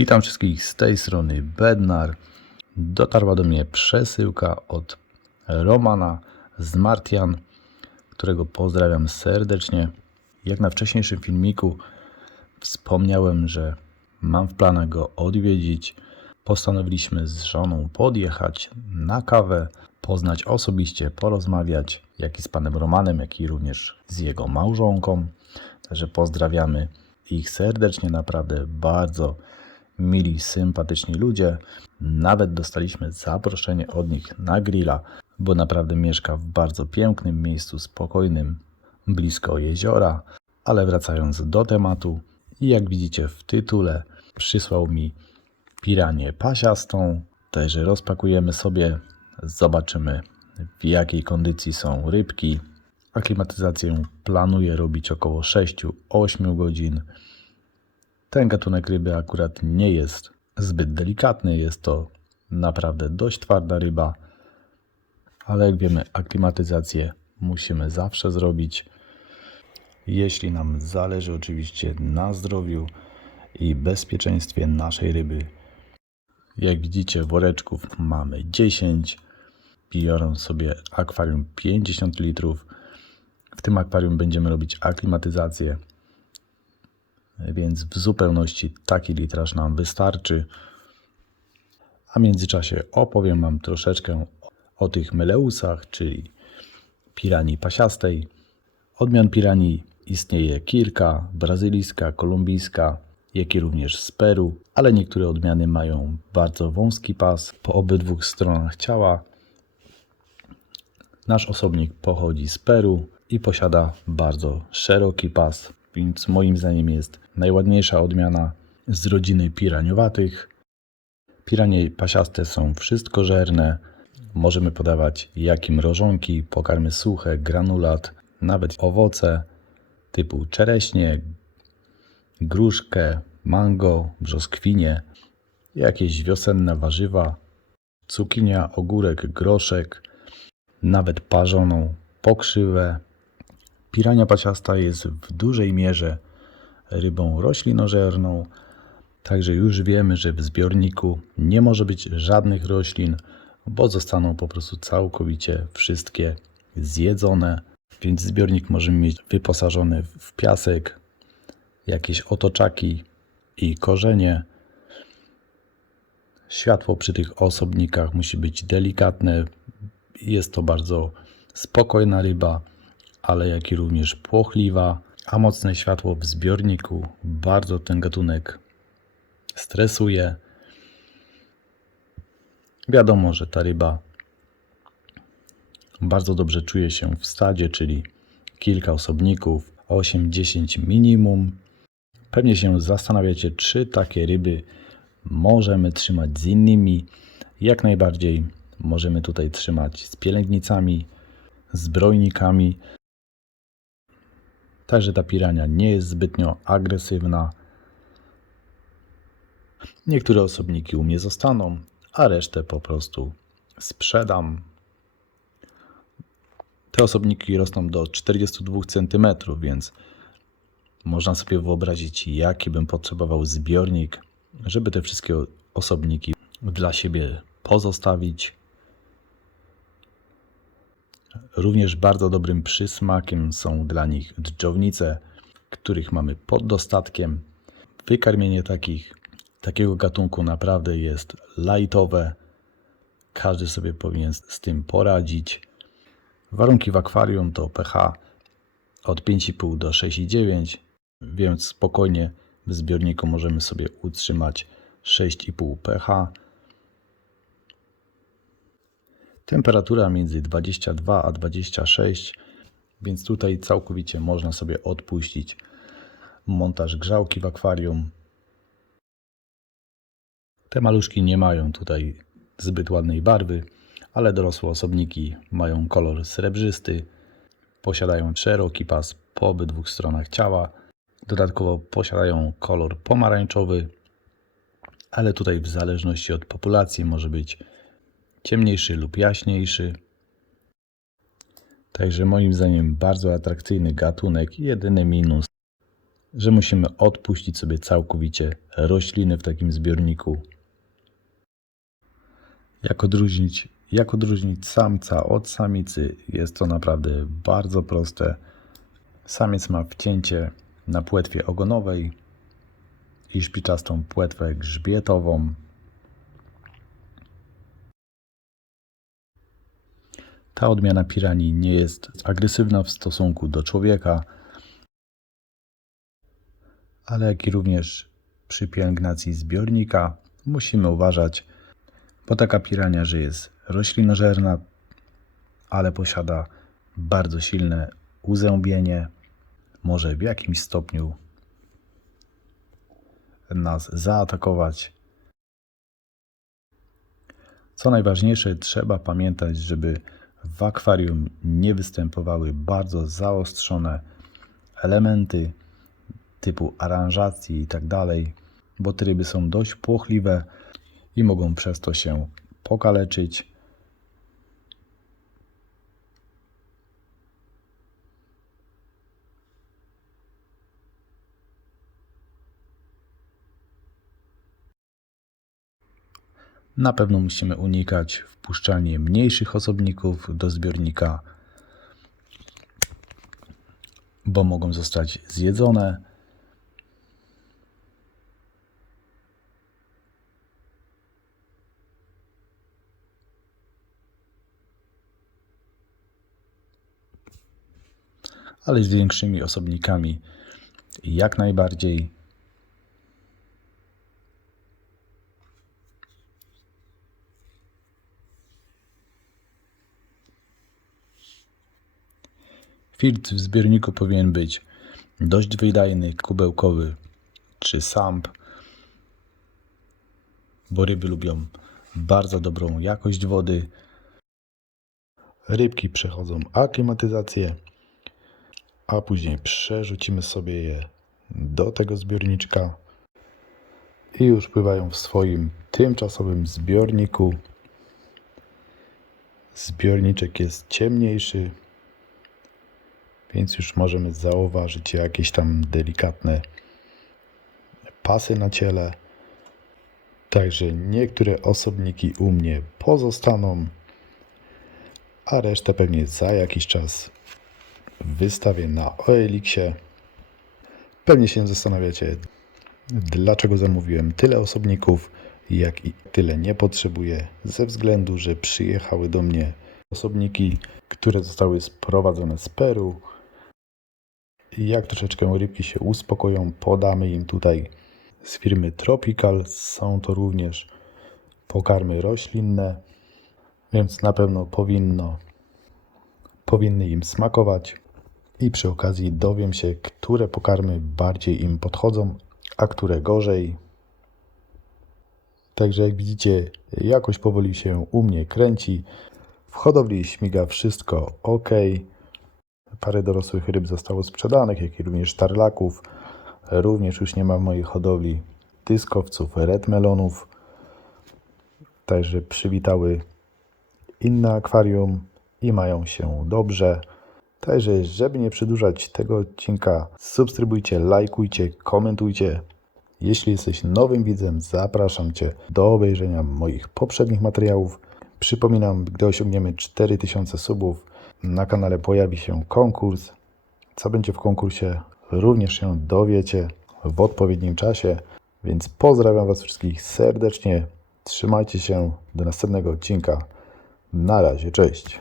Witam wszystkich z tej strony Bednar. Dotarła do mnie przesyłka od Romana z Martian, którego pozdrawiam serdecznie. Jak na wcześniejszym filmiku wspomniałem, że mam w planach go odwiedzić. Postanowiliśmy z żoną podjechać na kawę, poznać osobiście, porozmawiać, jak i z panem Romanem, jak i również z jego małżonką. Także pozdrawiamy ich serdecznie, naprawdę bardzo mili, sympatyczni ludzie. Nawet dostaliśmy zaproszenie od nich na grilla, bo naprawdę mieszka w bardzo pięknym miejscu, spokojnym, blisko jeziora. Ale wracając do tematu, jak widzicie w tytule, przysłał mi piranię pasiastą. Także rozpakujemy sobie, zobaczymy w jakiej kondycji są rybki. Aklimatyzację planuję robić około 6-8 godzin. Ten gatunek ryby akurat nie jest zbyt delikatny, jest to naprawdę dość twarda ryba, ale jak wiemy, aklimatyzację musimy zawsze zrobić. Jeśli nam zależy oczywiście na zdrowiu i bezpieczeństwie naszej ryby. Jak widzicie, woreczków mamy 10. Biorą sobie akwarium 50 litrów. W tym akwarium będziemy robić aklimatyzację więc w zupełności taki litraż nam wystarczy. A w międzyczasie opowiem Wam troszeczkę o tych meleusach, czyli piranii pasiastej. Odmian piranii istnieje kilka, brazylijska, kolumbijska, jak i również z Peru, ale niektóre odmiany mają bardzo wąski pas po obydwu stronach ciała. Nasz osobnik pochodzi z Peru i posiada bardzo szeroki pas, więc moim zdaniem jest najładniejsza odmiana z rodziny piraniowatych. Piranie pasiaste są wszystkożerne. Możemy podawać jak i mrożonki, pokarmy suche, granulat, nawet owoce typu czereśnie, gruszkę, mango, brzoskwinie, jakieś wiosenne warzywa, cukinia, ogórek, groszek, nawet parzoną pokrzywę. Pirania pasiasta jest w dużej mierze rybą roślinożerną, także już wiemy, że w zbiorniku nie może być żadnych roślin, bo zostaną po prostu całkowicie wszystkie zjedzone. Więc zbiornik możemy mieć wyposażony w piasek, jakieś otoczaki i korzenie. Światło przy tych osobnikach musi być delikatne. Jest to bardzo spokojna ryba, ale jak i również płochliwa, a mocne światło w zbiorniku bardzo ten gatunek stresuje. Wiadomo, że ta ryba bardzo dobrze czuje się w stadzie, czyli kilka osobników, 8-10 minimum. Pewnie się zastanawiacie, czy takie ryby możemy trzymać z innymi. Jak najbardziej możemy tutaj trzymać z pielęgnicami, zbrojnikami. Także ta pirania nie jest zbytnio agresywna. Niektóre osobniki u mnie zostaną, a resztę po prostu sprzedam. Te osobniki rosną do 42 cm, więc można sobie wyobrazić, jaki bym potrzebował zbiornik, żeby te wszystkie osobniki dla siebie pozostawić. Również bardzo dobrym przysmakiem są dla nich dżdżownice, których mamy pod dostatkiem. Wykarmienie takich, takiego gatunku naprawdę jest lightowe. Każdy sobie powinien z tym poradzić. Warunki w akwarium to pH od 5,5 do 6,9, więc spokojnie w zbiorniku możemy sobie utrzymać 6,5 pH. Temperatura między 22 a 26, więc tutaj całkowicie można sobie odpuścić montaż grzałki w akwarium. Te maluszki nie mają tutaj zbyt ładnej barwy, ale dorosłe osobniki mają kolor srebrzysty, posiadają szeroki pas po obydwu stronach ciała, dodatkowo posiadają kolor pomarańczowy, ale tutaj w zależności od populacji może być ciemniejszy lub jaśniejszy. Także moim zdaniem bardzo atrakcyjny gatunek. Jedyny minus że musimy odpuścić sobie całkowicie rośliny w takim zbiorniku. Jak odróżnić, jak odróżnić samca od samicy? Jest to naprawdę bardzo proste. Samiec ma wcięcie na płetwie ogonowej i szpiczastą płetwę grzbietową. Ta odmiana piranii nie jest agresywna w stosunku do człowieka, ale jak i również przy pielęgnacji zbiornika musimy uważać, bo taka pirania, że jest roślinożerna, ale posiada bardzo silne uzębienie, może w jakimś stopniu nas zaatakować. Co najważniejsze, trzeba pamiętać, żeby w akwarium nie występowały bardzo zaostrzone elementy typu aranżacji i tak dalej, bo te ryby są dość płochliwe i mogą przez to się pokaleczyć. Na pewno musimy unikać wpuszczania mniejszych osobników do zbiornika, bo mogą zostać zjedzone. Ale z większymi osobnikami jak najbardziej. Filtr w zbiorniku powinien być dość wydajny, kubełkowy czy samp, bo ryby lubią bardzo dobrą jakość wody. Rybki przechodzą aklimatyzację, a później przerzucimy sobie je do tego zbiorniczka i już pływają w swoim tymczasowym zbiorniku. Zbiorniczek jest ciemniejszy, więc już możemy zauważyć jakieś tam delikatne pasy na ciele. Także niektóre osobniki u mnie pozostaną, a resztę pewnie za jakiś czas wystawię na OLX-ie. Pewnie się zastanawiacie, dlaczego zamówiłem tyle osobników, jak i tyle nie potrzebuję, ze względu, że przyjechały do mnie osobniki, które zostały sprowadzone z Peru. Jak troszeczkę rybki się uspokoją, podamy im tutaj z firmy Tropical. Są to również pokarmy roślinne, więc na pewno powinno, powinny im smakować. I przy okazji dowiem się, które pokarmy bardziej im podchodzą, a które gorzej. Także jak widzicie, jakoś powoli się u mnie kręci. W hodowli śmiga wszystko ok. Parę dorosłych ryb zostało sprzedanych, jak i również tarlaków. Również już nie ma w mojej hodowli dyskowców, red melonów. Także przywitały inne akwarium i mają się dobrze. Także, żeby nie przedłużać tego odcinka, subskrybujcie, lajkujcie, komentujcie. Jeśli jesteś nowym widzem, zapraszam Cię do obejrzenia moich poprzednich materiałów. Przypominam, gdy osiągniemy 4000 subów, na kanale pojawi się konkurs. Co będzie w konkursie, również się dowiecie w odpowiednim czasie. Więc pozdrawiam Was wszystkich serdecznie. Trzymajcie się do następnego odcinka. Na razie, cześć.